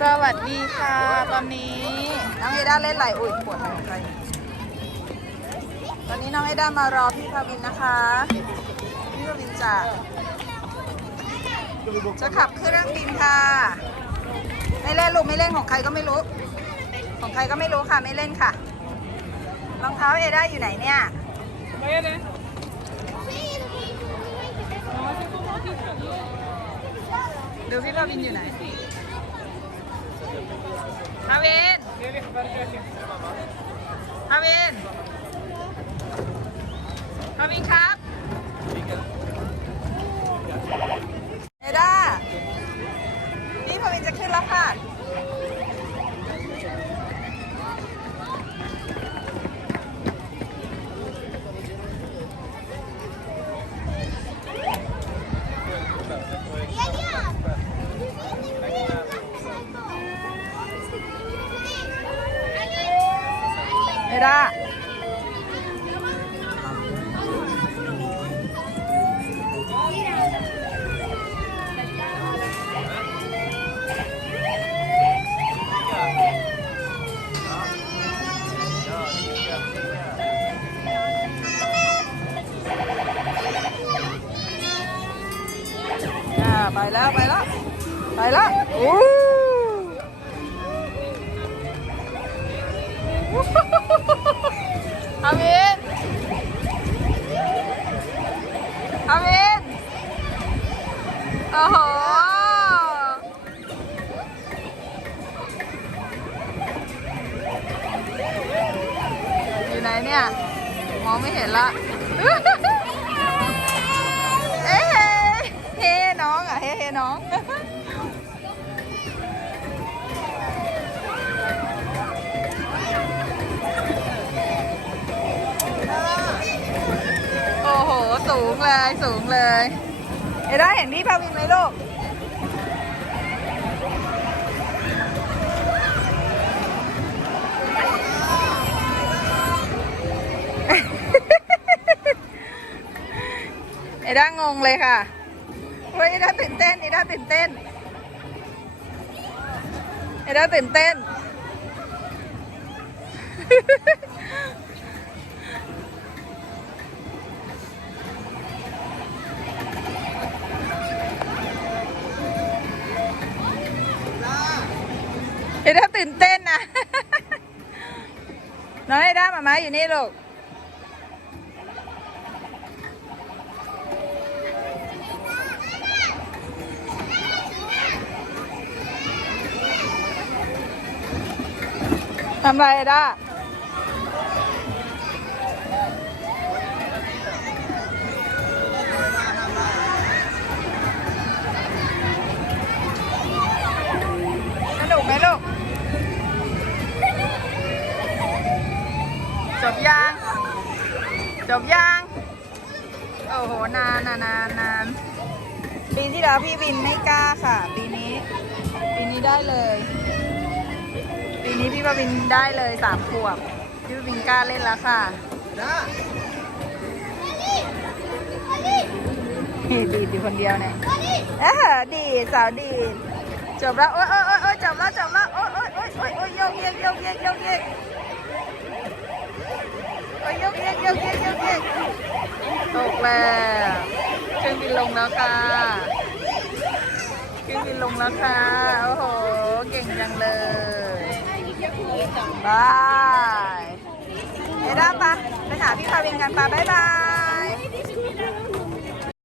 สวัสดีค่ะ ตอนนี้น้องเอด้าเล่นอะไรอุ้ยปวดอะไรตอนนี้น้องเอด้ามารอพี่พาวินนะคะ พี่พาวินจะจะขับเครื่องบินค่ะ ไม่เล่นลูกไม่เล่นของใครก็ไม่รู้ ของใครก็ไม่รู้ค่ะไม่เล่นค่ะ รองเท้าเอด้าอยู่ไหนเนี่ยดูพี่พาวินอยู่ไหนพาวิ นพาวินพาวินครับ เอด้า นี่พาวินจะขึ้นแล้วค่ะ เอด้าอ่าไปแล้วไปแล้วไปแล้ว อามินอามินโอ้โหอยู่ไหนเนี่ย มองไม่เห็นละเอ้ยเฮ้น้องอะ เฮ้เฮ้น้อง สูงเลยสูงเลย เอด้าเห็นพี่พาวินไหมลูก เอด้างงเลยค่ะเฮ้ยเอด้าตื่นเต้น เอด้าตื่นเต้น เอด้าตื่นเต้น เอด้าตื่นเต้นนะน้องเอด้ามามาอยู่นี่ลูกทำไรเอด้าสนุกไหมลูก จบยัง จ บยัง โอ้โห นานนานนานนานปีที่แล้วพี่วินไม่กล้าค่ะ ปีนี้ ปีนี้ได้เลย ปีนี้พี่ปวินได้เลยสามขวบ พี่ปวินกล้าเล่นแล้วค่ะนี่ดีดอยู่คนเดียวเนี่ยเออดีดสาวดีดจบแล้ว โอ๊ยโอ๊ยโอ๊ยจบแล้วจบแล้ว โอ๊ยโอ๊ยโอ๊ยโอ๊ยโอ๊ยโยกเยกโยกเยกโยกเยกโอ๊ยโยกเยกโยกเยกโยกเยกตก แล้วเครื่องบินลงแล้วค่ะเครื่องบินลงแล้วค่ะ โอ้โห เก่งจังเลยบาย เอด้าปะไปหาพี่พาวินกันปะบ๊ายบาย